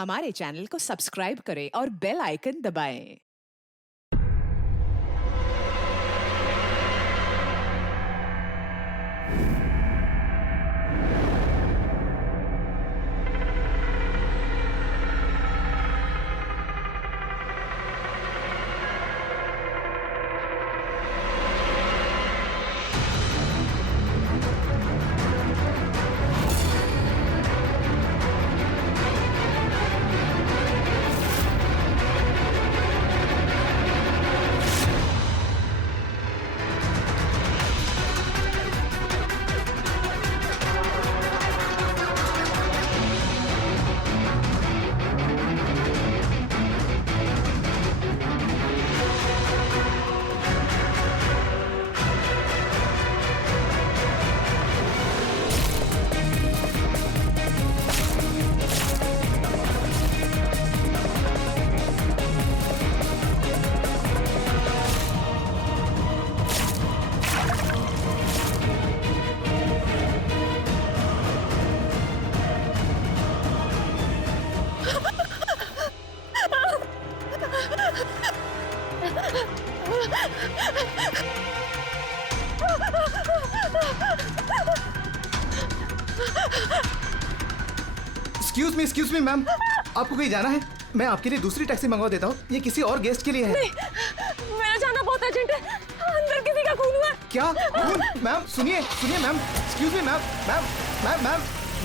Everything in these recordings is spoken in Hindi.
हमारे चैनल को सब्सक्राइब करें और बेल आइकन दबाएं। एक्सक्यूज मी मैम, आपको कहीं जाना है? मैं आपके लिए दूसरी टैक्सी मंगवा देता हूँ। ये किसी और गेस्ट के लिए है। नहीं, मेरा जाना बहुत अर्जेंट है। अंदर किसी का खून हुआ। क्या खून? मैम सुनिए ma'am, excuse me ma'am,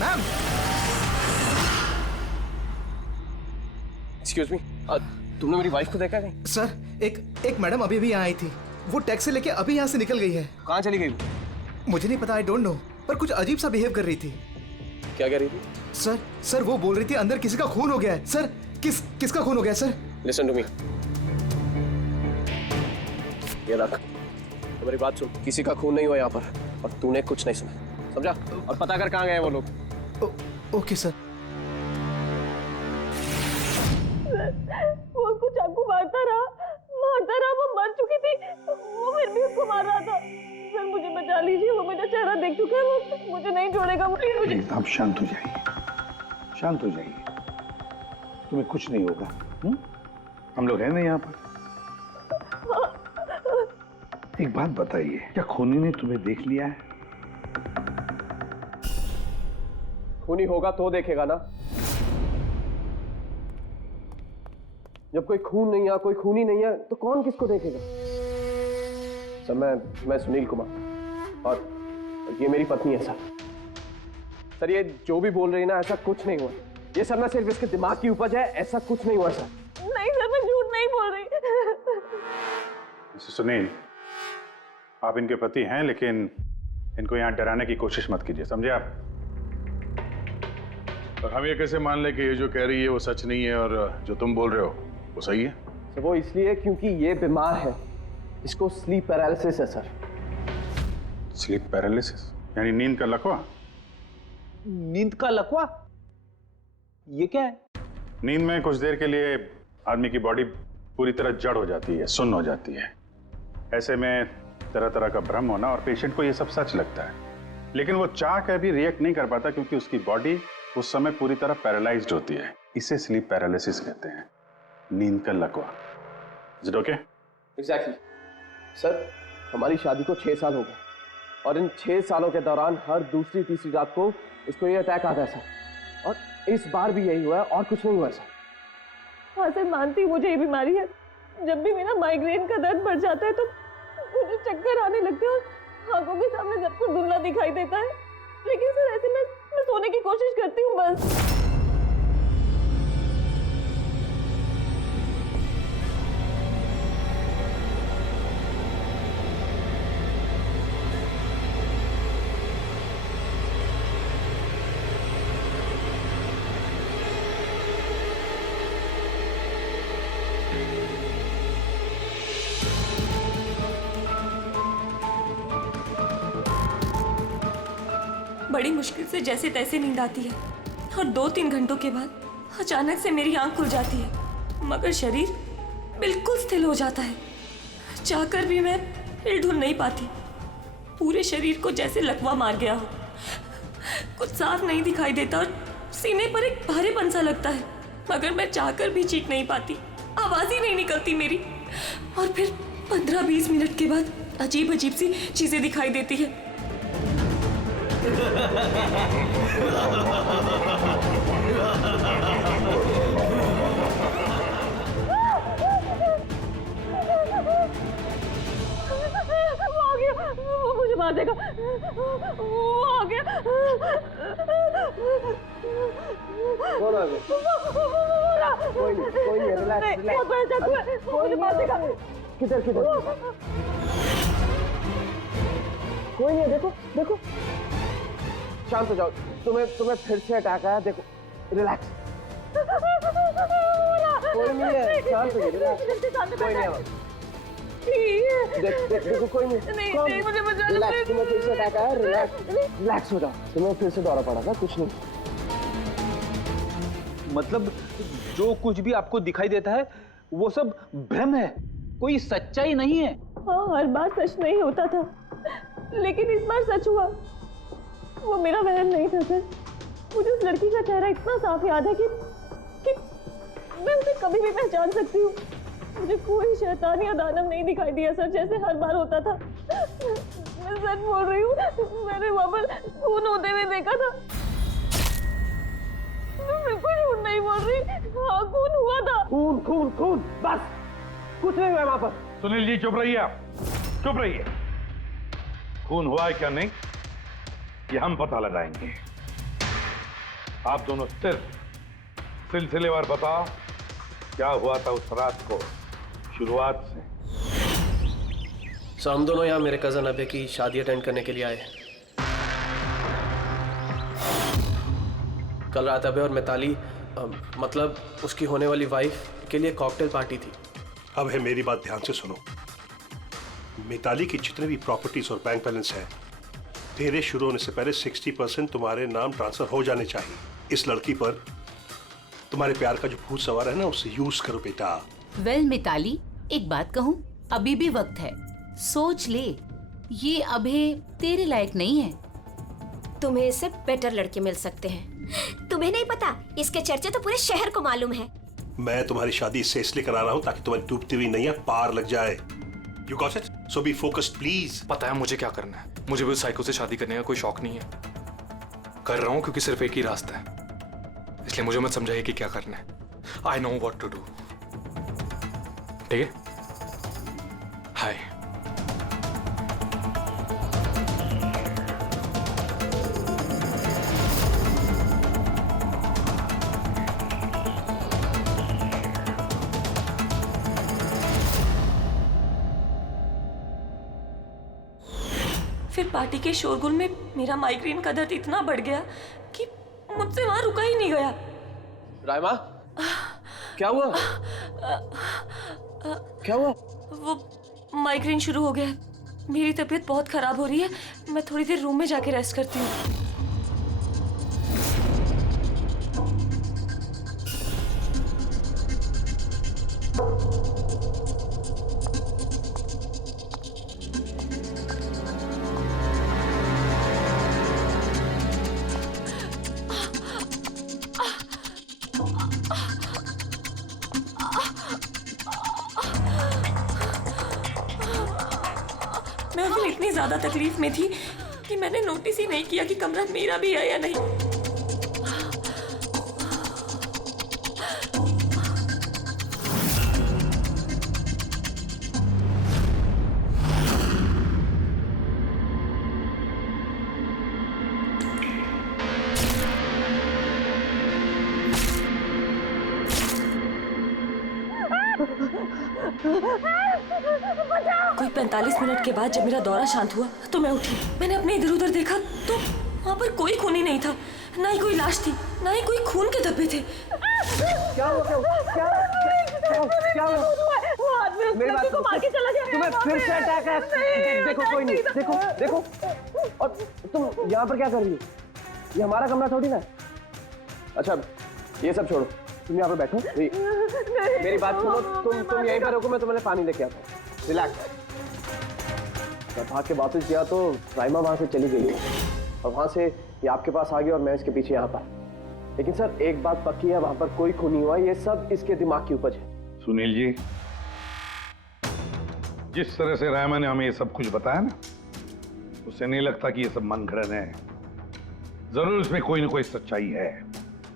ma'am. Excuse me, तुमने मेरी वाइफ को देखा नहीं? सर, एक मैडम अभी भी यहाँ आई थी। वो टैक्सी लेके अभी यहाँ से निकल गई है। कहाँ चली गई? मुझे नहीं पता, आई डोंट नो, पर कुछ अजीब सा बिहेव कर रही थी। क्या कह रही थी? सर वो बोल रही थी अंदर किसी का खून हो गया है। सर किसका खून हो गया सर? लिसन टू मी, ये रख, तो मेरी बात सुन। किसी का खून नहीं हुआ यहाँ पर, और तूने कुछ नहीं सुना, समझा? और पता कर कहाँ गए वो लोग। Okay sir. वो उसको चाकू मारता रहा, वो मर चुकी थी, वो फिर भी उसको मार रहा था। सर मुझे बचा लीजिए, वो मेरा चेहरा देख चुका है, वो मुझे नहीं छोड़ेगा। मुझे आप शांत हो जाइए, शांत हो जाइए, तुम्हें कुछ नहीं होगा। हम लोग हैं ना यहाँ पर। एक बात बताइए, क्या खूनी ने तुम्हें देख लिया है? खूनी होगा तो देखेगा ना। जब कोई खून नहीं है, कोई खूनी नहीं है, तो कौन किसको देखेगा? सर मैं सुनील कुमार, और ये मेरी पत्नी है सर। सर ये जो भी बोल रही है ना, ऐसा कुछ नहीं हुआ। ये सर ना सिर्फ इसके दिमाग की उपज है, ऐसा कुछ नहीं हुआ सर। नहीं सर, मैं झूठ नहीं बोल रही। सुनील, आप इनके पति हैं, लेकिन इनको यहाँ डराने की कोशिश मत कीजिए, समझे आप? और हम ये कैसे मान ले कि ये जो कह रही है वो सच नहीं है, और जो तुम बोल रहे हो वो सही है? सर वो इसलिए क्योंकि ये बीमार है, इसको स्लीप पैरालिसिस है सर। स्लीप पैरालिसिस यानी नींद का लकवा? नींद का लकवा? ये क्या है? नींद में कुछ देर के लिए आदमी की बॉडी पूरी तरह जड़ हो जाती है, सुन्न हो जाती है। ऐसे में तरह तरह का भ्रम होना, और पेशेंट को ये सब सच लगता है, लेकिन वो चाह कर भी रिएक्ट नहीं कर पाता, क्योंकि उसकी बॉडी उस समय पूरी तरह पैरालाइज्ड होती है। इसे स्लीप पैरालिसिस कहते हैं, नींद का लकवा। Is it okay? Exactly sir, हमारी शादी को 6 साल हो गए, और इन 6 सालों के दौरान हर दूसरी तीसरी रात को इसको ये अटैक आता है सर, और इस बार भी यही हुआ है, और कुछ नहीं हुआ सर। हाँ सर, मानती हूँ मुझे ये बीमारी है। जब भी मेरा माइग्रेन का दर्द बढ़ जाता है तो मुझे चक्कर आने लगते हैं, और आंखों के सामने सब कुछ धुंधला दिखाई देता है। लेकिन सर ऐसे में मैं सोने की कोशिश करती हूँ बस। बड़ी मुश्किल से जैसे तैसे नींद आती है, और 2-3 घंटों के बाद अचानक से मेरी आंख खुल जाती है, मगर शरीर बिल्कुल स्थिर हो जाता है। चाहकर भी मैं हिल-डुल नहीं पाती। पूरे शरीर को जैसे लकवा मार गया हो। कुछ साफ नहीं दिखाई देता और सीने पर एक भारीपन सा लगता है। मगर मैं चाहकर भी चीख नहीं पाती, आवाज ही नहीं निकलती मेरी। और फिर 15-20 मिनट के बाद अजीब अजीब सी चीजें दिखाई देती है। वो मुझे मार देगा, वो आ गया। कौन आ गया? कोई नहीं, रिलैक्स, मुझे मार देगा। किधर? कोई नहीं है, देखो। शांत हो जाओ, तुम्हें फिर से अटैक आया, देखो, रिलैक्स। कोई नहीं है, शांत हो जाओ, रिलैक्स, कोई नहीं है। देखो कोई नहीं, मुझे बचा लो, रिलैक्स, तुम्हें फिर से अटैक आया, रिलैक्स हो जाओ, तुम्हें फिर से दौरा पड़ा था, कुछ नहीं। मतलब जो कुछ भी आपको दिखाई देता है वो सब भ्रम है, कोई सच्चाई नहीं है। हाँ, हर बार सच नहीं होता था, लेकिन इस बार सच हुआ। वो मेरा वहम नहीं था सर। मुझे उस लड़की का चेहरा इतना साफ याद है कि मैं उसे कभी भी पहचान सकती हूँ। मुझे कोई शैतान या दानव नहीं दिखाई दिया सर, जैसे हर बार होता था। मैं सच बोल रही हूँ, मैंने वहाँ पर खून होते हुए देखा था। मैं बिल्कुल झूठ नहीं बोल रही। हाँ, खून हुआ था। खून, बस कुछ नहीं हुआ वहाँ पर। सुनील जी चुप रहिए, आप चुप रहिए। खून हुआ है क्या नहीं ये हम पता लगाएंगे। आप दोनों सिर्फ सिलसिलेवार बताओ क्या हुआ था उस रात को, शुरुआत से। सो हम दोनों यहाँ मेरे कजन अभय की शादी अटेंड करने के लिए आए। कल रात अभय और मिताली मतलब उसकी होने वाली वाइफ के लिए कॉकटेल पार्टी थी। अब है मेरी बात ध्यान से सुनो। मिताली की जितने भी प्रॉपर्टीज और बैंक बैलेंस है, तेरे शुरू होने से पहले 60% तुम्हारे नाम ट्रांसफर हो जाने चाहिए। इस लड़की पर तुम्हारे प्यार का जो भूत सवार है ना, उसे यूज करो बेटा। वेल मिताली, एक बात कहूँ, अभी भी वक्त है, सोच ले। ये अभी तेरे लायक नहीं है। तुम्हें इससे बेटर लड़के मिल सकते हैं। तुम्हें नहीं पता, इसके चर्चे तो पूरे शहर को मालूम है। मैं तुम्हारी शादी इससे इसलिए करा रहा हूँ ताकि तुम्हारी डूबती हुई नैया पार लग जाए। You got it? So be focused please. पता है मुझे क्या करना है। मुझे भी उस साइको से शादी करने का कोई शौक नहीं है। कर रहा हूँ क्योंकि सिर्फ एक ही रास्ता है, इसलिए मुझे मत समझाइए कि क्या करना है। I know what to do. ठीक है? हाय। फिर पार्टी के शोरगुल में मेरा माइग्रेन का दर्द इतना बढ़ गया कि मुझसे वहां रुका ही नहीं गया। राइमा, क्या हुआ? क्या हुआ? वो माइग्रेन शुरू हो गया है। मेरी तबीयत बहुत खराब हो रही है। मैं थोड़ी देर रूम में जाके रेस्ट करती हूँ। मैं उस दिन इतनी ज्यादा तकलीफ में थी कि मैंने नोटिस ही नहीं किया कि कमरा मेरा भी है या नहीं। कोई 45 मिनट के बाद जब मेरा दौरा शांत हुआ तो मैं उठी। मैंने अपने इधर उधर देखा तो वहाँ पर कोई खून ही नहीं था, ना ही कोई लाश थी, ना ही कोई खून के धब्बे थे। क्या हुआ? मेरी बात सुनो, तुम्हें फिर से अटैक है। देखो कोई नहीं, देखो। और तुम यहाँ पर क्या कर रही हो? ये हमारा कमरा थोड़ी ना। अच्छा ये सब छोड़ो, तुम यहाँ पे बैठो। मेरी बात सुनो, तुम यहीं पर रुको, मैं तुम्हें पानी लेके आता हूँ। रिलैक्स। मैं भाग के वापस गया तो राइमा वहां से चली गई और वहां से ये आपके पास आ गई और मैं इसके पीछे यहाँ पर। लेकिन सर एक बात पक्की है, वहां पर कोई खून नहीं हुआ, ये सब इसके दिमाग की उपज है। सुनील जी, जिस तरह से रायमा ने हमें ये सब कुछ बताया ना, उससे नहीं लगता कि ये सब मन घड़न है। जरूर इसमें कोई ना कोई सच्चाई है।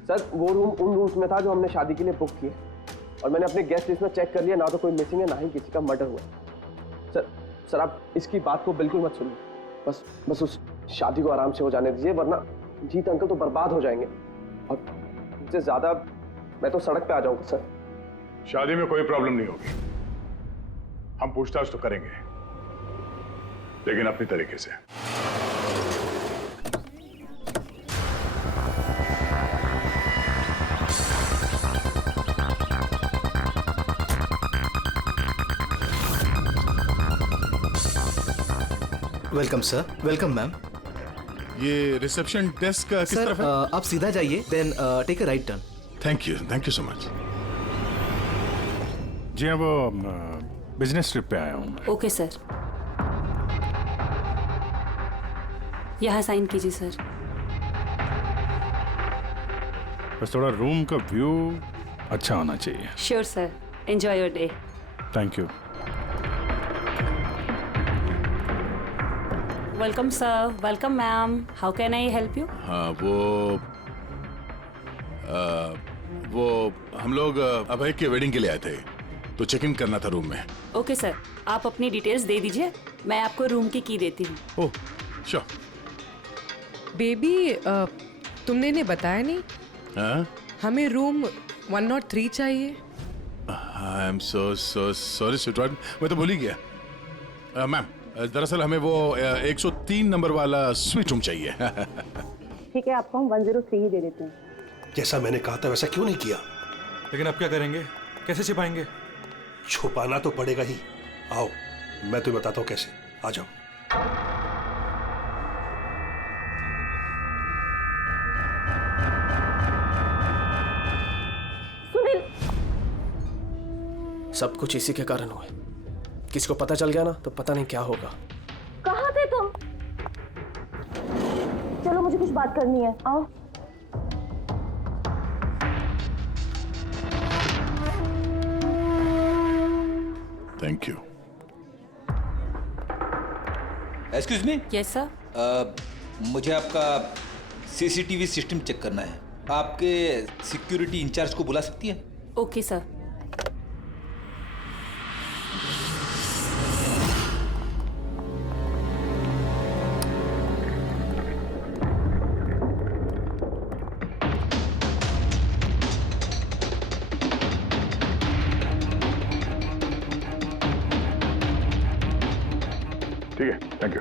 सर वो रूम उन रूम्स में था जो हमने शादी के लिए बुक किए, और मैंने अपने गेस्ट लिस्ट में चेक कर लिया, ना तो कोई मिसिंग है ना ही किसी का मर्डर हुआ। सर आप इसकी बात को बिल्कुल मत सुनिए, बस उस शादी को आराम से हो जाने दीजिए, वरना जीत अंकल तो बर्बाद हो जाएंगे, और इससे ज्यादा मैं तो सड़क पे आ जाऊंगा। सर शादी में कोई प्रॉब्लम नहीं होगी, हम पूछताछ तो करेंगे, लेकिन अपनी तरीके से। Welcome sir. Welcome ma'am. ये रिसेप्शन डेस्क किस सर तरफ है? आप सीधा जाइए, then take a right turn. Thank you so much. जी हाँ, वो बिजनेस ट्रिप पे आया हूँ। ओके सर, यहाँ साइन कीजिए सर। बस थोड़ा रूम का व्यू अच्छा होना चाहिए। Sure sir, enjoy your day. Thank you. Welcome sir, welcome ma'am, how can I help you? हाँ, वो हम लोग अभय के वेडिंग के लिए आए थे, तो चेक इन करना था रूम में। ओके सर, आप अपनी डिटेल्स दे दीजिए, मैं आपको रूम की देती हूँ। Oh sure. बेबी, तुमने इन्हें बताया नहीं? हाँ, हमें रूम 103 चाहिए। I am so sorry sweetheart, मैं तो भूल ही गया। मैम, दरअसल हमें वो 103 नंबर वाला स्वीट रूम चाहिए। ठीक है, आपको हम 103 ही दे देते हैं। जैसा मैंने कहा था वैसा क्यों नहीं किया? लेकिन अब क्या करेंगे, कैसे छिपाएंगे? छुपाना तो पड़ेगा ही। आओ मैं तुम्हें बताता हूँ कैसे, आ जाओ। सुनील, सब कुछ इसी के कारण हुआ है। किसी को पता चल गया ना तो पता नहीं क्या होगा। कहाँ थे तुम? चलो मुझे कुछ बात करनी है, आओ। Thank you. Excuse me. Yes sir. मुझे आपका सीसीटीवी सिस्टम चेक करना है। आपके सिक्योरिटी इंचार्ज को बुला सकती है? Okay sir. ठीक है, थैंक यू।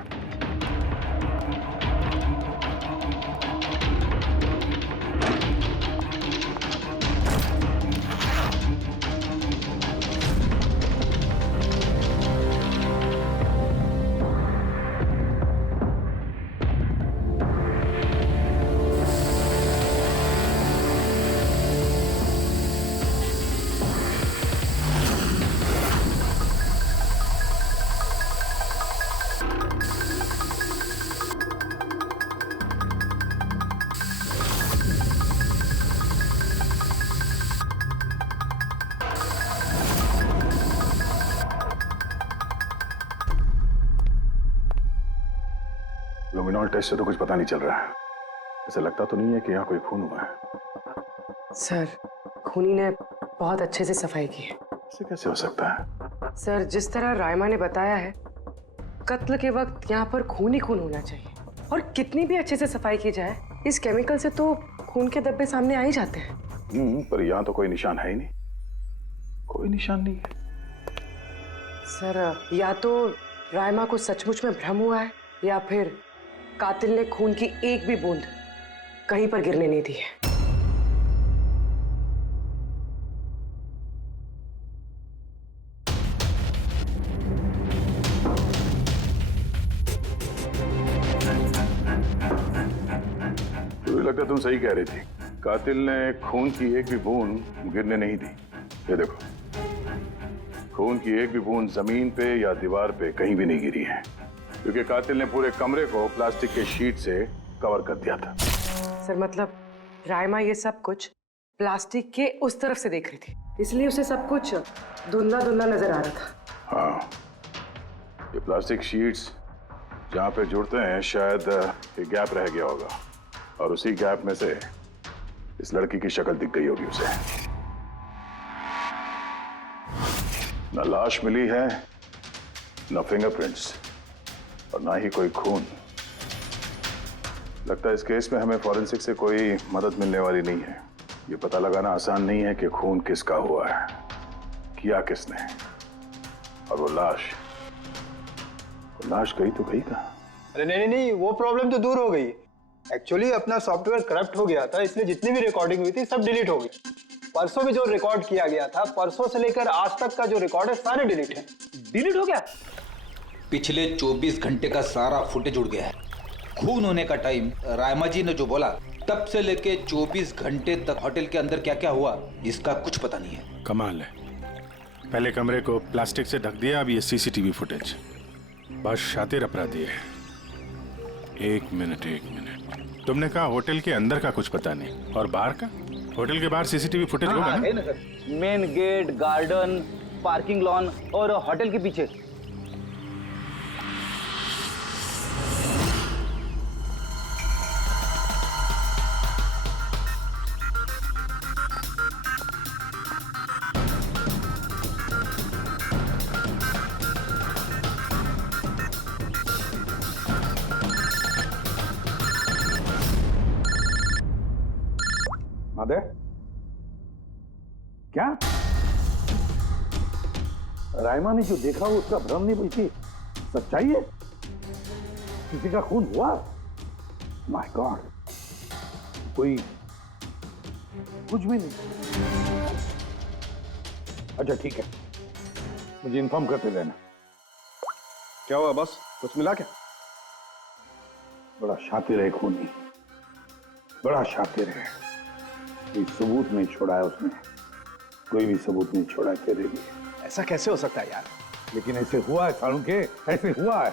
लुमिनॉल टेस्ट से तो कुछ पता नहीं चल रहा है। ऐसा लगता तो नहीं है कि यहाँ कोई खून हुआ है। सर, खूनी ने बहुत अच्छे से सफाई की है। ऐसे कैसे हो सकता है? सर, जिस तरह रायमा ने बताया है, कत्ल के वक्त यहाँ पर खून ही खून होना चाहिए। और कितनी भी अच्छे से सफाई की जाए, इस केमिकल से तो खून के धब्बे सामने आ ही जाते हैं। पर यहाँ तो कोई निशान है ही नहीं। कोई निशान नहीं है। सर, या तो रायमा को सचमुच में भ्रम हुआ है, या फिर कातिल ने खून की एक भी बूंद कहीं पर गिरने नहीं दी है। मुझे लगता तुम सही कह रही थी। कातिल ने खून की एक भी बूंद गिरने नहीं दी। ये देखो, खून की एक भी बूंद जमीन पे या दीवार पे कहीं भी नहीं गिरी है, क्योंकि कातिल ने पूरे कमरे को प्लास्टिक के शीट से कवर कर दिया था। सर, मतलब रायमा ये सब कुछ प्लास्टिक के उस तरफ से देख रही थी, इसलिए उसे सब कुछ धुंधला धुंधला नजर आ रहा था। हाँ, ये प्लास्टिक शीट्स जहाँ पे जुड़ते हैं शायद एक गैप रह गया होगा और उसी गैप में से इस लड़की की शक्ल दिख गई होगी उसे। न लाश मिली है, न फिंगरप्रिंट्स और ना ही कोई खून। लगता है इस केस में हमें फॉरेंसिक से कोई मदद मिलने वाली नहीं है। ये पता लगाना आसान नहीं है कि खून किसका हुआ है, किया किसने, और वो लाश गई तो गई कहाँ? अरे नहीं, वो प्रॉब्लम तो दूर हो गई। एक्चुअली अपना सॉफ्टवेयर करप्ट हो गया था, इसलिए जितनी भी रिकॉर्डिंग हुई थी सब डिलीट हो गई। परसों भी जो रिकॉर्ड किया गया था, परसों से लेकर आज तक का जो रिकॉर्ड है सारे डिलीट है। डिलीट हो गया? पिछले 24 घंटे का सारा फुटेज उड़ गया है। खून होने का टाइम रायमा जी ने जो बोला, तब से लेके 24 घंटे तक होटल के अंदर क्या क्या हुआ इसका कुछ पता नहीं है। कमाल है, पहले कमरे को प्लास्टिक से ढक दिया, अब ये सीसीटीवी फुटेज। बहुत शातिर अपराधी है। एक मिनट, तुमने कहा होटल के अंदर का कुछ पता नहीं, और बाहर का? होटल के बाहर सीसीटीवी फुटेज होगा ना? है ना sir, main gate, garden, parking lawn और होटल के पीछे। क्या रायमा ने जो देखा वो उसका भ्रम नहीं बल्कि सच्चाई है? किसी का खून हुआ? माय गॉड, कोई कुछ भी नहीं। अच्छा ठीक है, मुझे इन्फॉर्म करते रहना। क्या हुआ बॉस, कुछ मिला क्या? बड़ा शातिर है खूनी, बड़ा शातिर है। कोई सबूत नहीं छोड़ा है उसने, कोई भी सबूत नहीं छोड़ा तेरे लिए। ऐसा कैसे हो सकता है यार? लेकिन ऐसे हुआ है सालुंके, ऐसे हुआ है।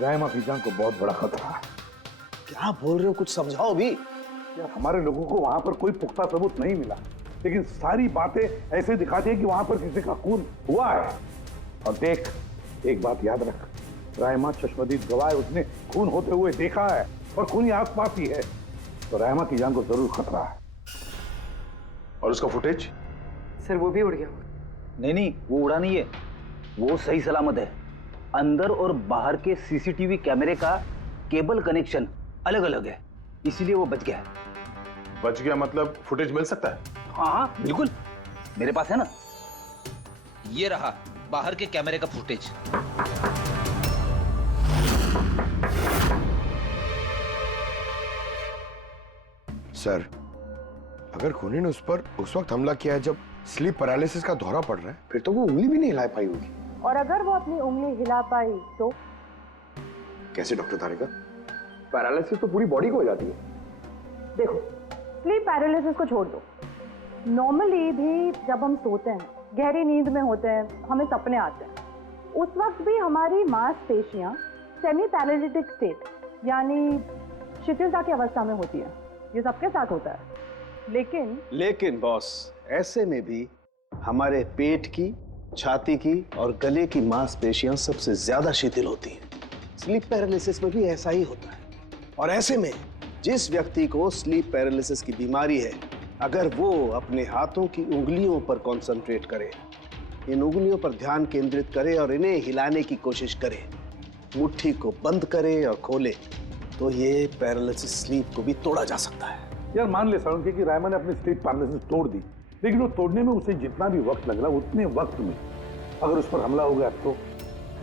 रायमा की जान को बहुत बड़ा खतरा है। क्या बोल रहे हो, कुछ समझाओ भी। यार हमारे लोगों को वहां पर कोई पुख्ता सबूत नहीं मिला, लेकिन सारी बातें ऐसे दिखाती है कि वहां पर किसी का खून हुआ है। और देख, एक बात याद रख, रायमा चश्मदीद गवाह है, उसने खून होते हुए देखा है और खून आस पास ही है, तो रायमा की जान को जरूर खतरा है। और उसका फुटेज? सर वो भी उड़ गया। नहीं, वो उड़ा नहीं है, वो सही सलामत है। अंदर और बाहर के सीसीटीवी कैमरे का केबल कनेक्शन अलग अलग है, इसीलिए वो बच गया है। बच गया मतलब फुटेज मिल सकता है? हाँ बिल्कुल, मेरे पास है ना। ये रहा बाहर के कैमरे का फुटेज। सर, अगर खूनी ने उस पर उस वक्त हमला किया है जब स्लीप पैरालिसिस का दौरा पड़ रहा है, फिर तो वो उंगली भी नहीं हिला पाई होगी। और अगर वो अपनी उंगली हिला पाई तो? कैसे डॉक्टर तारिका? पैरालिसिस तो पूरी बॉडी को हो जाती है। देखो, स्लीप पैरालिसिस को छोड़ दो, नॉर्मली भी जब हम सोते हैं, गहरी नींद में होते हैं, हमें सपने आते हैं, उस वक्त भी हमारी मांसपेशियां सेमी पैरालिटिक स्टेट यानी शिथिलता की अवस्था में होती है। ये सबके साथ होता है। लेकिन बॉस, ऐसे में भी हमारे पेट की, छाती की और गले की मांसपेशियां सबसे ज्यादा शिथिल होती हैं। स्लीप पैरालिसिस में भी ऐसा ही होता है। और ऐसे में जिस व्यक्ति को स्लीप पैरालिसिस की बीमारी है, अगर वो अपने हाथों की उंगलियों पर कंसंट्रेट करे, इन उंगलियों पर ध्यान केंद्रित करे और इन्हें हिलाने की कोशिश करे, मुट्ठी को बंद करे और खोले, तो ये पैरालिसिस स्लीप को भी तोड़ा जा सकता है। यार मान ले सालुंके कि रायमा ने अपनी स्लीप पैरालिसिस तोड़ दी, लेकिन वो तोड़ने में उसे जितना भी वक्त लग रहा, उतने वक्त में अगर उस पर हमला हो गया तो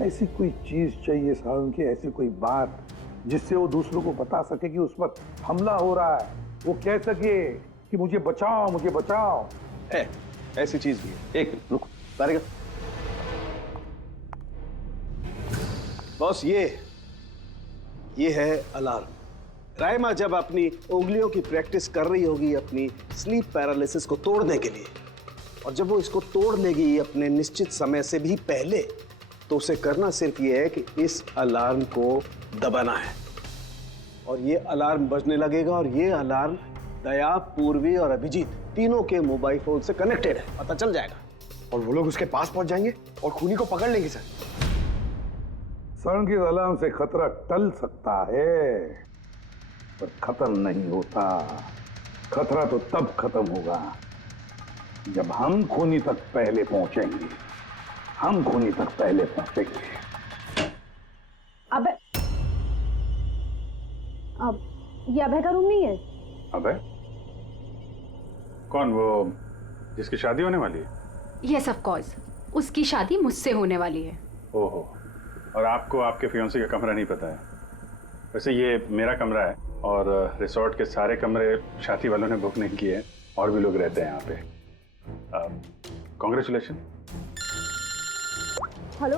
ऐसी कोई चीज चाहिए सालुंके, ऐसी कोई बात जिससे वो दूसरों को बता सके कि उस पर हमला हो रहा है, वो कह सके कि मुझे बचाओ, मुझे बचाओ। है, ऐसी चीज भी है। एक मिनट रुको तारिका। बॉस, ये है अलार्म। रायमा जब अपनी उंगलियों की प्रैक्टिस कर रही होगी अपनी स्लीप पैरालिसिस को तोड़ने के लिए, और जब वो इसको तोड़ लेगी अपने निश्चित समय से भी पहले, तो उसे करना सिर्फ ये है कि इस अलार्म को दबाना है, और ये अलार्म बजने लगेगा, और ये अलार्म दया, पूर्वी और अभिजीत तीनों के मोबाइल फोन से कनेक्टेड है, पता चल जाएगा। और वो लोग उसके पास पहुंच जाएंगे और खूनी को पकड़ लेंगे सर। सर के अलार्म से खतरा टल सकता है पर खत्म नहीं होता। खतरा तो तब खत्म होगा जब हम खूनी तक पहले पहुंचेंगे। हम खूनी तक पहले पहुंचेंगे। अब ये अभय का रूम नहीं है? अबे कौन, वो जिसकी शादी होने वाली है? यस ऑफ कोर्स, उसकी शादी मुझसे होने वाली है। ओहो, और आपको आपके फियोंसे का कमरा नहीं पता है? वैसे ये मेरा कमरा है और रिसोर्ट के सारे कमरे शादी वालों ने बुक नहीं किए हैं, और भी लोग रहते हैं यहाँ पे। कॉन्ग्रेचुलेशन। हेलो,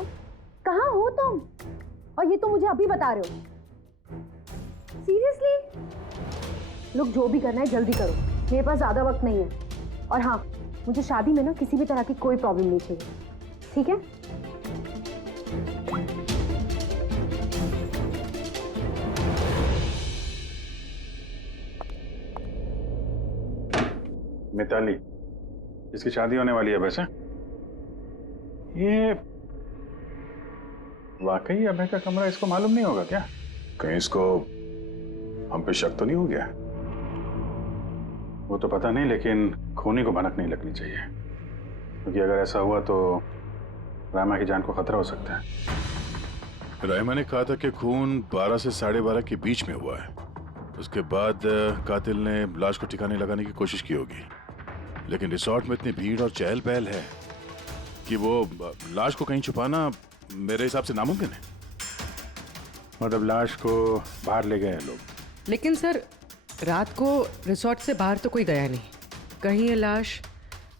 कहाँ हो तुम? और ये तो मुझे अभी बता रहे हो? सीरियसली? लोग जो भी करना है जल्दी करो, मेरे पास ज्यादा वक्त नहीं है। और हाँ, मुझे शादी में ना किसी भी तरह की कोई प्रॉब्लम नहीं चाहिए, ठीक है? मिताली, जिसकी शादी होने वाली है, वैसे ये वाकई अभय का कमरा इसको मालूम नहीं होगा क्या? कहीं इसको हम पे शक तो नहीं हो गया? वो तो पता नहीं, लेकिन खूनी को भनक नहीं लगनी चाहिए, क्योंकि अगर ऐसा हुआ तो रामा की जान को खतरा हो सकता है। रामा ने कहा था कि खून 12 से 12:30 के बीच में हुआ है। उसके बाद कातिल ने लाश को ठिकाने लगाने की कोशिश की होगी, लेकिन रिसोर्ट में इतनी भीड़ और चहल पहल है कि वो लाश को कहीं छुपाना मेरे हिसाब से नामुमकिन है। मतलब लाश को बाहर ले गए हैं लोग? लेकिन सर, रात को रिसोर्ट से बाहर तो कोई गया नहीं। कहीं ये लाश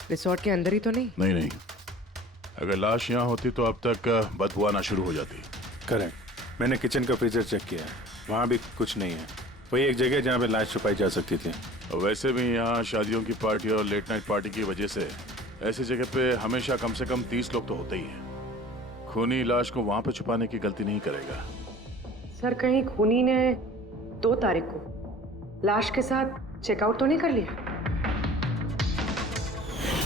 रिसोर्ट के अंदर ही तो नहीं? नहीं नहीं, अगर लाश यहाँ होती तो अब तक बदबू आना शुरू हो जाती। करेक्ट। मैंने किचन का फ्रीजर चेक किया है, वहाँ भी कुछ नहीं है। वही एक जगह जहाँ पे लाश छुपाई जा सकती थी। वैसे भी यहाँ शादियों की पार्टी और लेट नाइट पार्टी की वजह से ऐसी जगह पे हमेशा कम से कम 30 लोग तो होते ही हैं। खूनी लाश को वहाँ पे छुपाने की गलती नहीं करेगा। सर, कहीं खूनी ने 2 तारीख को लाश के साथ चेकआउट तो नहीं कर लिया?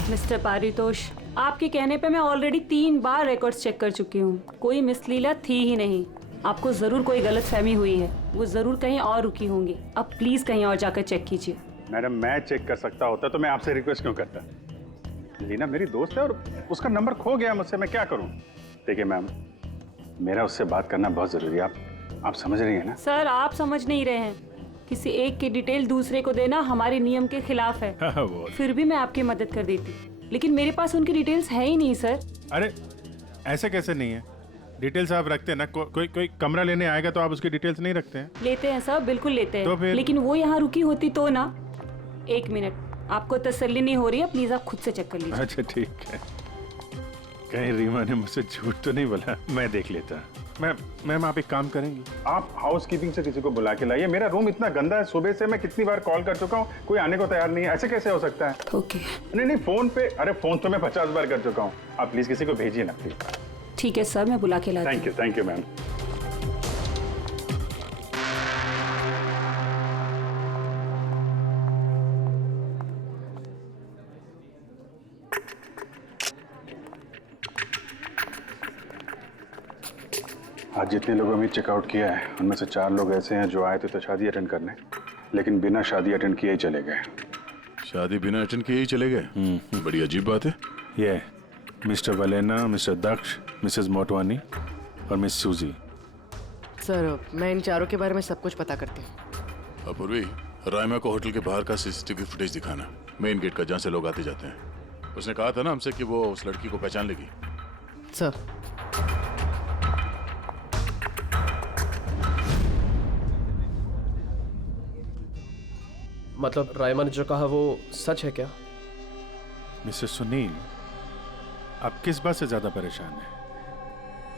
मिस्टर पारितोष, आपके कहने पे मैं ऑलरेडी 3 बार रिकॉर्ड्स चेक कर चुकी हूँ। कोई मिसलीला थी ही नहीं। आपको जरूर कोई गलतफहमी हुई है, वो जरूर कहीं और रुकी होंगी। अब प्लीज कहीं और जाकर चेक कीजिए। मैडम, मैं चेक कर सकता होता तो मैं आपसे रिक्वेस्ट क्यों करता? लीना मेरी दोस्त है और उसका नंबर खो गया मुझसे, मैं क्या करूं? देखिए मैम, मेरा उससे बात करना बहुत जरूरी है। आप समझ रही हैं ना? सर, आप समझ नहीं रहे हैं। किसी एक की डिटेल दूसरे को देना हमारे नियम के खिलाफ है। फिर भी मैं आपकी मदद कर देती, लेकिन मेरे पास उनकी डिटेल्स है ही नहीं सर। अरे ऐसे कैसे नहीं है? डिटेल्स आप रखते हैं ना? कोई कमरा लेने आएगा तो आप उसकी डिटेल्स नहीं रखते हैं? लेते हैं सर, बिल्कुल लेते हैं। तो फिर? लेकिन वो यहाँ रुकी होती तो ना। 1 मिनट, आपको तसल्ली नहीं हो रही है, प्लीज आप खुद से चेक कर लीजिए। अच्छा ठीक है। कहीं रीमा ने मुझसे झूठ तो नहीं बोला? मैं देख लेता। मैम आप एक काम करेंगी, आप हाउस कीपिंग से किसी को बुला के लाइए। मेरा रूम इतना गंदा है, सुबह से मैं कितनी बार कॉल कर चुका हूँ, कोई आने को तैयार नहीं है। ऐसे कैसे हो सकता है? ओके। नहीं, फोन पे, अरे फोन तो मैं 50 बार कर चुका हूँ। आप प्लीज किसी को भेजिए ना प्लीज। ठीक है सर, मैं बुला के लाती हूँ। Thank you ma'am. आज जितने लोगों ने चेकआउट किया है, उनमें से 4 लोग ऐसे हैं जो आए थे तो शादी अटेंड करने, लेकिन बिना शादी अटेंड किए ही चले गए। शादी बिना अटेंड किए ही चले गए? बड़ी अजीब बात है। ये मिस्टर वलेना, मिस्टर दक्ष, मिसेस मोटवानी और मिस सूजी। सर, मैं इन 4 के बारे में सब कुछ पता करती हूँ। अपूर्वी, रायमा को होटल के बाहर का सीसीटीवी फुटेज दिखाना, मेन गेट का, जहाँ से लोग आते जाते हैं। उसने कहा था ना हमसे कि वो उस लड़की को पहचान लेगी। सर, मतलब रायमा ने जो कहा वो सच है क्या? मिस्टर सुनील, आप किस बात से ज्यादा परेशान हैं?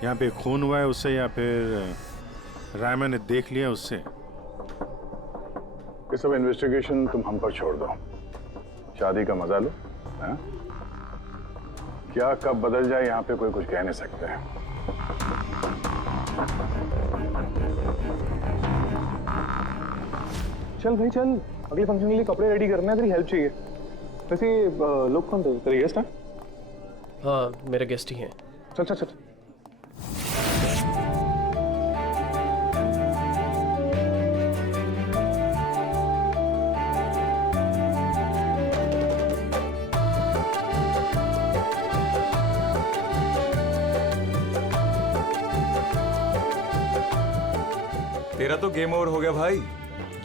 यहाँ पे खून हुआ है उससे, या फिर रायमा ने देख लिया उससे? ये सब इन्वेस्टिगेशन तुम हम पर छोड़ दो, शादी का मजा लो। हाँ? क्या कब बदल जाए यहाँ पे कोई कुछ कह नहीं सकते हैं। चल भाई चल, अगले फंक्शन के लिए कपड़े रेडी करने हैं, तेरी हेल्प चाहिए। वैसे लोग कौन थे? तेरे गेस्ट हैं? हाँ, मेरे गेस्ट ही हैं। चल चल चल। तेरा तो गेम ओवर हो गया भाई।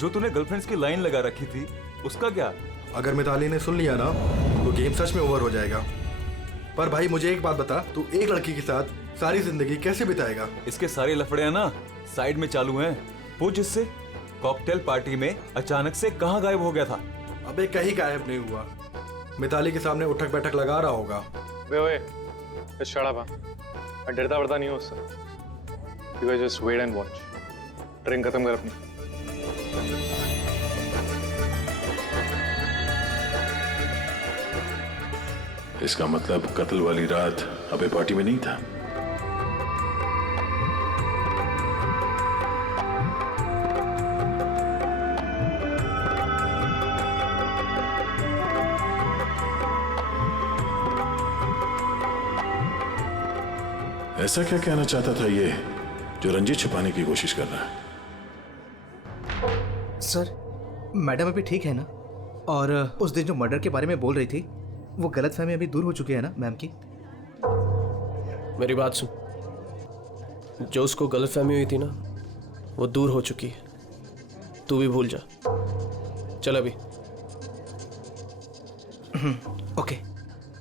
जो तूने गर्लफ्रेंड्स की लाइन लगा रखी थी उसका क्या? अगर मिताली ने सुन लिया ना तो गेम सच में ओवर हो जाएगा। पर भाई मुझे एक बात बता, तू एक लड़की के साथ सारी जिंदगी कैसे बिताएगा? इसके सारे लफड़े हैं ना साइड में चालू हैं। पूछ इससे कॉकटेल पार्टी में अचानक से कहाँ गायब हो गया था? अबे कहीं गायब नहीं हुआ, मिताली के सामने उठक बैठक लगा रहा होगा। ओए शट अप। मैं डरता वरता नहीं हूँ उससे। You guys just wait and watch. Drink खत्म कर अपनी। इसका मतलब कत्ल वाली रात अबे पार्टी में नहीं था। ऐसा क्या कहना चाहता था ये जो रंजीत छुपाने की कोशिश कर रहा है? सर, मैडम अभी ठीक है ना? और उस दिन जो मर्डर के बारे में बोल रही थी वो गलतफहमी अभी दूर हो चुकी है ना मैम की? मेरी बात सुन, जो उसको गलतफहमी हुई थी ना वो दूर हो चुकी है। तू भी भूल जा। चल अभी। ओके।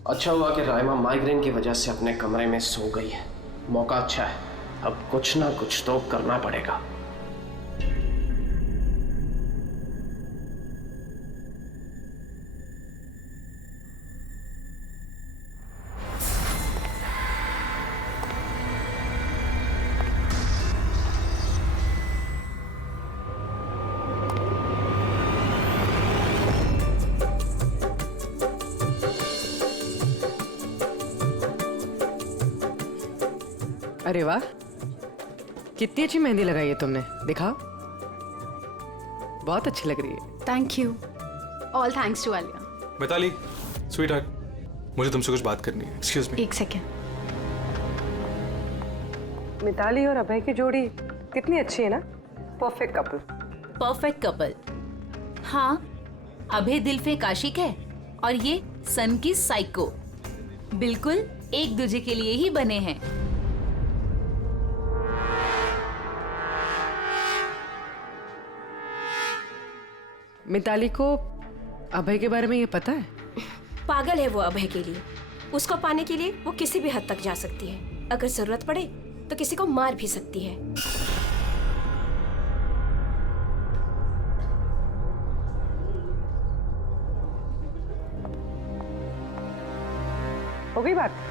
अच्छा हुआ कि राइमा माइग्रेन की वजह से अपने कमरे में सो गई है। मौका अच्छा है, अब कुछ ना कुछ तो करना पड़ेगा। अरे वाह, कितनी अच्छी मेहंदी लगाई है तुमने, दिखाओ। बहुत अच्छी लग रही है। Thank you. All thanks to Alia. Mitali, sweetheart, मुझे तुमसे कुछ बात करनी है। Excuse me. एक सेकेंड। मिताली और अभय की जोड़ी कितनी अच्छी है ना? Perfect couple. Perfect couple. हाँ, अभय दिल पे आशिक है और ये सन की साइको। बिल्कुल एक दूसरे के लिए ही बने हैं। मिताली को अभय के बारे में ये पता है? पागल है वो अभय के लिए। उसको पाने के लिए वो किसी भी हद तक जा सकती है। अगर जरूरत पड़े तो किसी को मार भी सकती है। हो गई बात?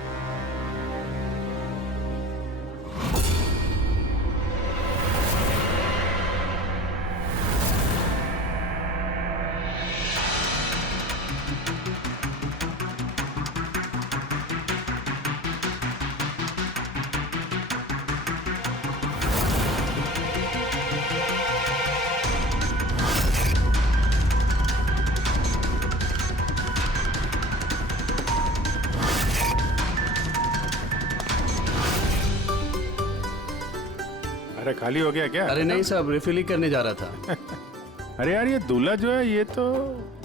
अरे खाली हो गया क्या? अरे नहीं साहब, रिफिल ही करने जा रहा था। अरे यार ये दूल्हा जो है ये तो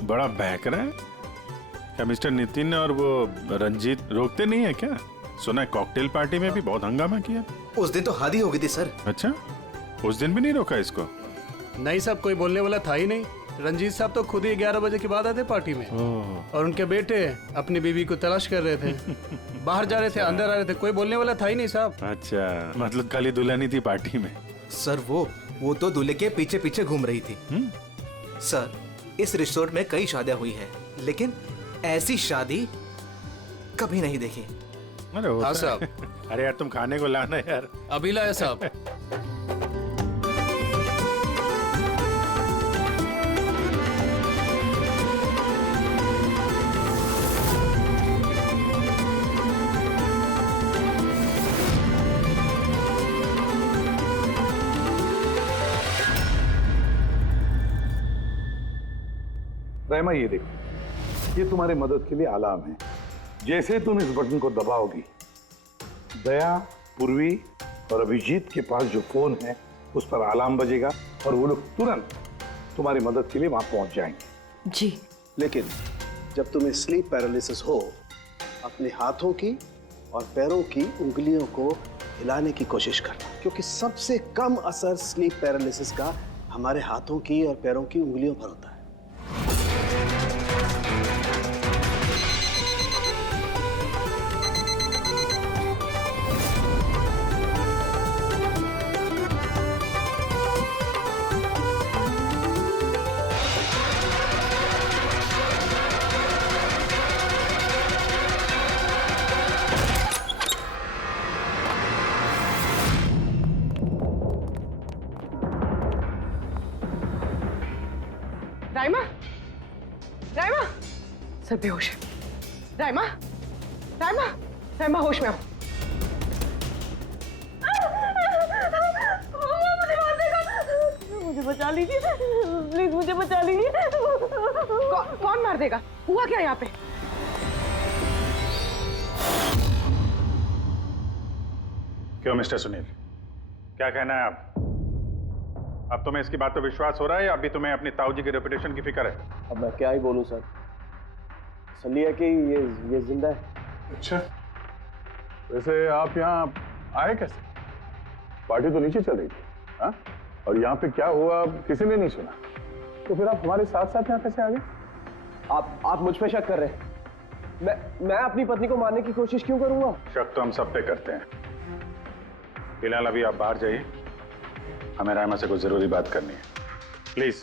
बड़ा बहक रहा है। क्या मिस्टर नितिन और वो रंजीत रोकते नहीं है क्या? सुना है कॉकटेल पार्टी में भी बहुत हंगामा किया। उस दिन तो हादी हो गई थी सर। अच्छा, उस दिन भी नहीं रोका इसको? नहीं साहब, कोई बोलने वाला था ही नहीं। रंजीत साहब तो खुद ही 11 बजे के बाद आते पार्टी में। और उनके बेटे अपनी बीवी को तलाश कर रहे थे। बाहर जा रहे थे, अंदर आ रहे थे, कोई बोलने वाला था ही नहीं साहब। अच्छा, मतलब खाली दुल्हन थी पार्टी में? सर वो तो दूल्हे के पीछे पीछे घूम रही थी। सर, इस रिसोर्ट में कई शादियां हुई हैं, लेकिन ऐसी शादी कभी नहीं देखी। अरे हाँ साहब। अरे यार तुम खाने को लाना यार। अभी लाया साहब। रहमा ये देखो, ये तुम्हारी मदद के लिए अलार्म है। जैसे तुम इस बटन को दबाओगी, दया, पूर्वी और अभिजीत के पास जो फोन है उस पर अलार्म बजेगा और वो लोग तुरंत तुम्हारी मदद के लिए वहां पहुंच जाएंगे। जी। लेकिन जब तुम्हें स्लीप पैरालिसिस हो, अपने हाथों की और पैरों की उंगलियों को हिलाने की कोशिश करना, क्योंकि सबसे कम असर स्लीप पैरालिसिस का हमारे हाथों की और पैरों की उंगलियों पर होता है। राइमा, राइमा, सर बेहोश है। राइमा, राइमा, राइमा होश में आओ। मुझे बचा लीजिए, प्लीज मुझे बचा लीजिए। कौन मार देगा? हुआ क्या यहाँ पे? क्यों मिस्टर सुनील, क्या कहना है आप? अब तुम्हें इसकी बात पे विश्वास हो रहा है या अभी तुम्हें अपनी ताऊ जी की रेपुटेशन की फिक्र है? अब मैं क्या ही बोलूं सर, सली है कि ये जिंदा है। अच्छा, वैसे आप यहाँ आए कैसे? पार्टी तो नीचे चल रही थी, हाँ? और यहाँ पे क्या हुआ किसी ने नहीं सुना, तो फिर आप हमारे साथ साथ यहाँ कैसे आ गए? आप मुझ पे शक कर रहे हैं? मैं अपनी पत्नी को मारने की कोशिश क्यों करूंगा? शक तो हम सब पे करते हैं। फिलहाल अभी आप बाहर जाइए, हमें रायमा से कुछ जरूरी बात करनी है, प्लीज।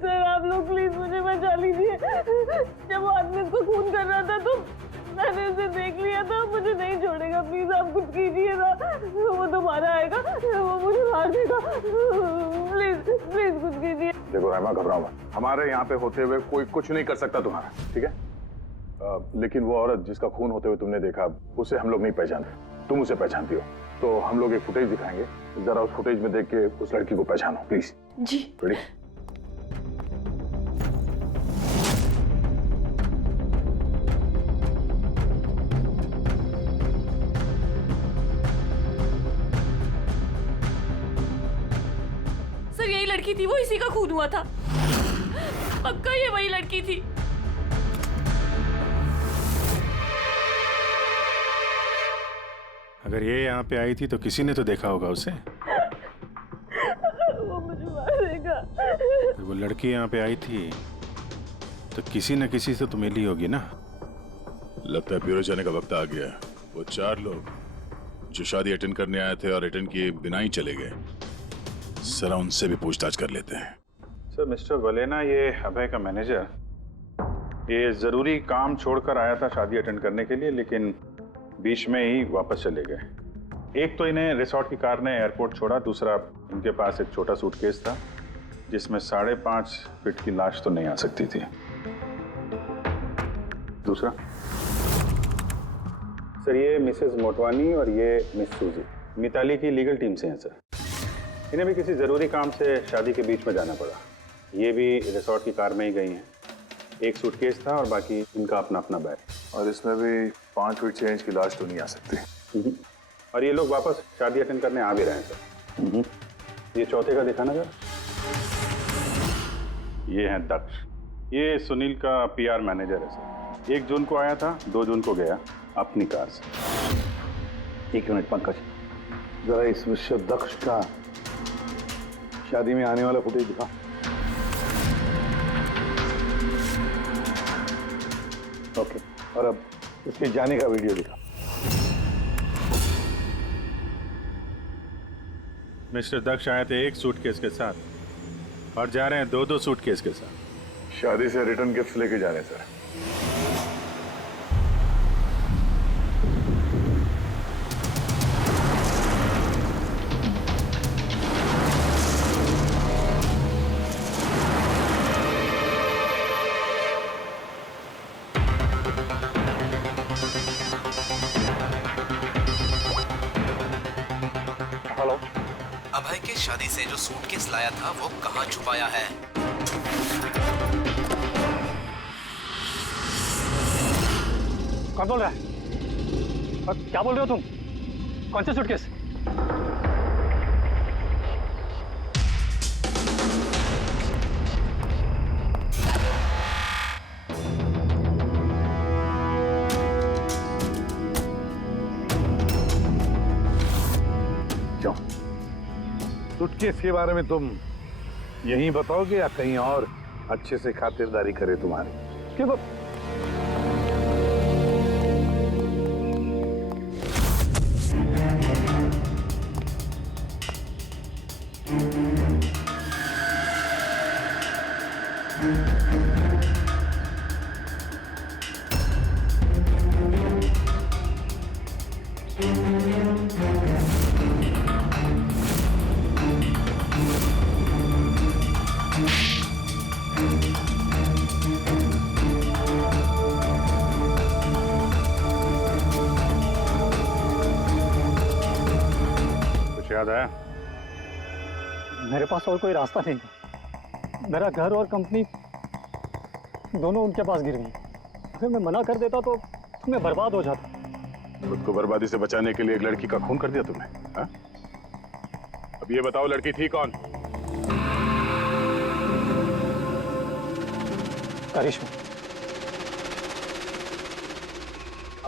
सर आप लोग प्लीज मुझे बचा लीजिए। जब वो आदमी उसको खून कर रहा था तो मैंने उसे देख लिया था, मुझे नहीं छोड़ेगा। प्लीज आप कुछ कीजिए ना, वो दोबारा आएगा, वो मुझे मार देगा। प्लीज प्लीज कुछ कीजिए। देखो रायमा, घबराओ मत, हमारे यहाँ पे होते हुए कोई कुछ नहीं कर सकता तुम्हारा, ठीक है? लेकिन वो औरत जिसका खून होते हुए तुमने देखा, उसे हम लोग नहीं पहचानते, तुम उसे पहचानती हो, तो हम लोग एक फुटेज दिखाएंगे, जरा उस फुटेज में देख के उस लड़की को पहचानो प्लीज। जी। रेडी? सर यही लड़की थी, वो इसी का खून हुआ था, पक्का ये वही लड़की थी। अगर ये यहाँ पे आई थी तो किसी ने तो देखा होगा उसे। वो मुझे मार देगा। अगर वो लड़की यहाँ पे आई थी तो किसी न किसी से तो मिली होगी ना। लगता है ब्यूरो जाने का वक्त आ गया। वो 4 लोग जो शादी अटेंड करने आए थे और अटेंड किए बिना ही चले गए, जरा उनसे भी पूछताछ कर लेते हैं। सर मिस्टर वलेना, ये अभय का मैनेजर, ये जरूरी काम छोड़कर आया था शादी अटेंड करने के लिए, लेकिन बीच में ही वापस चले गए। एक तो इन्हें रिसोर्ट की कार ने एयरपोर्ट छोड़ा, दूसरा इनके पास एक छोटा सूटकेस था जिसमें 5.5 फीट की लाश तो नहीं आ सकती थी। दूसरा सर, ये मिसेस मोटवानी और ये मिस सूजी मिताली की लीगल टीम से हैं सर। इन्हें भी किसी ज़रूरी काम से शादी के बीच में जाना पड़ा। ये भी रिसोर्ट की कार में ही गई हैं। एक सूटकेस था और बाकी इनका अपना अपना बैग। और इसमें भी 5 फीट 6 इंच की लाश तो नहीं आ सकती। और ये लोग वापस शादी अटेंड करने आ भी रहे हैं सर। ये चौथे का दिखाना सर। ये हैं दक्ष, ये सुनील का PR मैनेजर है सर। 1 जून को आया था, 2 जून को गया अपनी कार से। 1 मिनट पंकज, जरा इस मिस्टर दक्ष का शादी में आने वाला फुटेज दिखा। ओके, और अब इसके जाने का वीडियो दिखा। मिस्टर दक्ष आए थे 1 सूटकेस के साथ और जा रहे हैं 2-2 सूटकेस के साथ। शादी से रिटर्न गिफ्ट लेके जा रहे हैं सर। अभय के इस शादी से जो सूटकेस लाया था वो कहाँ छुपाया है। कौन बोल रहा है? और क्या बोल रहे हो तुम? कौन से सूटकेस? क्यों? सूटकेस के बारे में तुम यहीं बताओगे या कहीं और अच्छे से खातिरदारी करे तुम्हारी? क्यों? याद आया? मेरे पास और कोई रास्ता नहीं था। मेरा घर और कंपनी दोनों उनके पास गिर गई। अगर मैं मना कर देता तो मैं बर्बाद हो जाता। खुद को बर्बादी से बचाने के लिए एक लड़की का खून कर दिया तुमने, हाँ? अब ये बताओ लड़की थी कौन? करिश्मा,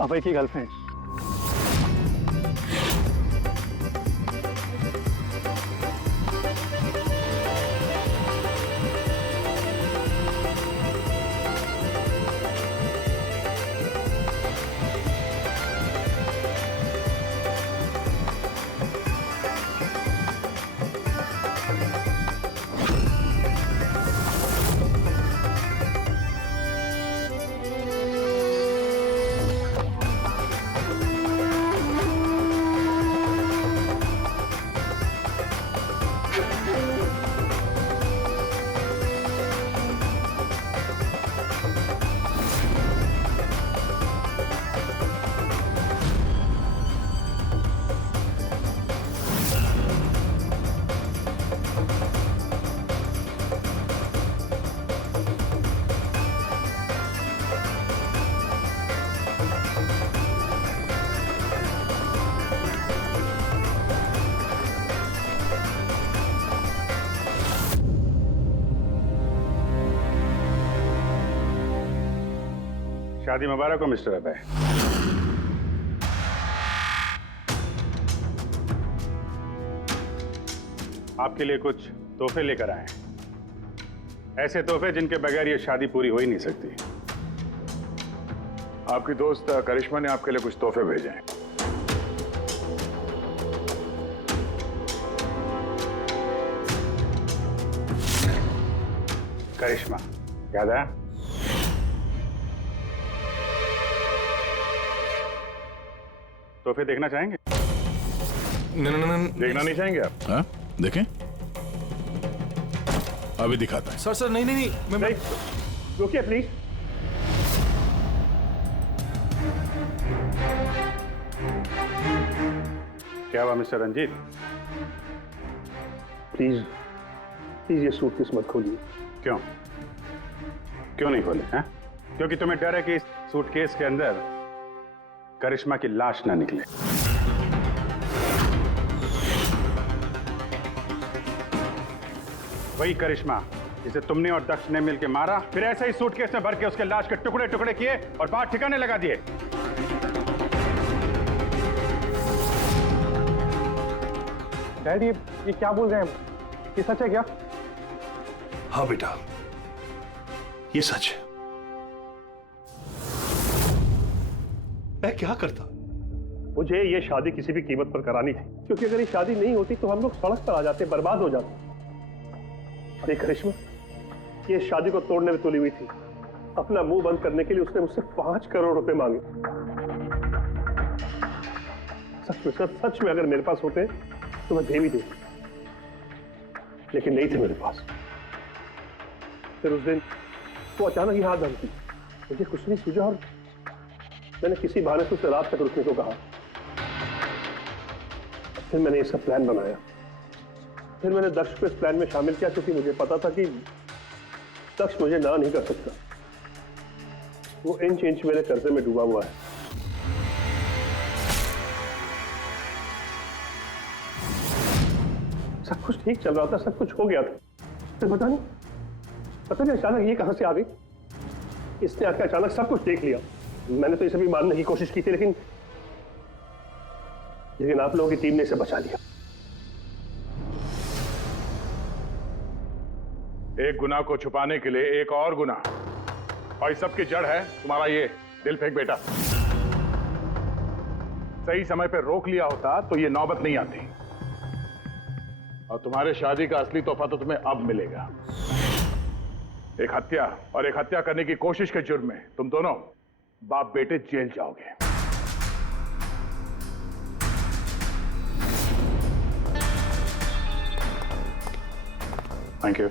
अभय की गर्लफ्रेंड। शादी मुबारक हो मिस्टर अभय। आपके लिए कुछ तोहफे लेकर आए हैं, ऐसे तोहफे जिनके बगैर ये शादी पूरी हो ही नहीं सकती। आपकी दोस्त करिश्मा ने आपके लिए कुछ तोहफे भेजे हैं। करिश्मा, याद आया? तोहफे देखना चाहेंगे? नहीं। देखना नहीं चाहेंगे आप? हाँ, देखें। अभी दिखाता है। सर नहीं, मैं रुकिए प्लीज। क्या हुआ मिस्टर रंजीत? प्लीज ये सूटकेस मत खोलिए। क्यों नहीं खोले हैं? क्योंकि तुम्हें डर है कि इस सूटकेस के अंदर करिश्मा की लाश ना निकले। वही करिश्मा जिसे तुमने और दक्ष ने मिलकर मारा, फिर ऐसे ही सूटकेस में भर के उसके लाश के टुकड़े टुकड़े किए और बाहर ठिकाने लगा दिए। डैड, ये क्या बोल रहे हैं? ये सच है क्या? हाँ बेटा, ये सच है। मैं क्या करता? मुझे ये शादी किसी भी कीमत पर करानी थी, क्योंकि अगर ये शादी नहीं होती तो हम लोग सड़क पर आ जाते, बर्बाद हो जाते। अरे करिश्मा, ये शादी को तोड़ने में तुली हुई थी। अपना मुंह बंद करने के लिए उसने मुझसे 5 करोड़ रुपए मांगे। सच में अगर मेरे पास होते तो मैं दे भी देता, लेकिन नहीं थे मेरे पास। फिर उस दिन वो अचानक ही हाथ धमकी, मुझे कुछ नहीं सूझा और मैंने किसी बहाने से उसे रात तक रुकने को कहा। फिर मैंने इसका प्लान बनाया फिर मैंने दक्ष को इस प्लान में शामिल किया क्योंकि मुझे पता था कि दक्ष मुझे ना नहीं कर सकता। वो इंच इंच मेरे कर्जे में डूबा हुआ है। सब कुछ ठीक चल रहा था, सब कुछ हो गया था, फिर पता नहीं अचानक ये कहां से आ गई। इसने आकर अचानक सब कुछ देख लिया। मैंने तो इसे भी मारने की कोशिश की थी, लेकिन आप लोगों की टीम ने इसे बचा लिया। एक गुनाह को छुपाने के लिए एक और गुनाह, और इस सब की जड़ है तुम्हारा ये दिल फेंक बेटा। सही समय पे रोक लिया होता तो ये नौबत नहीं आती, और तुम्हारे शादी का असली तोहफा तो तुम्हें अब मिलेगा। एक हत्या और एक हत्या करने की कोशिश के जुर्म में तुम दोनों बाप बेटे जेल जाओगे। Thank you.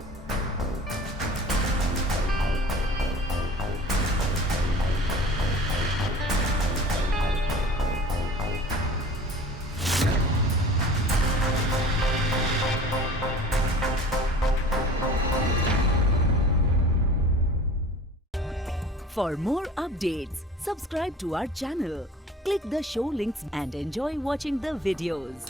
For more updates, subscribe to our channel, click the show links and enjoy watching the videos.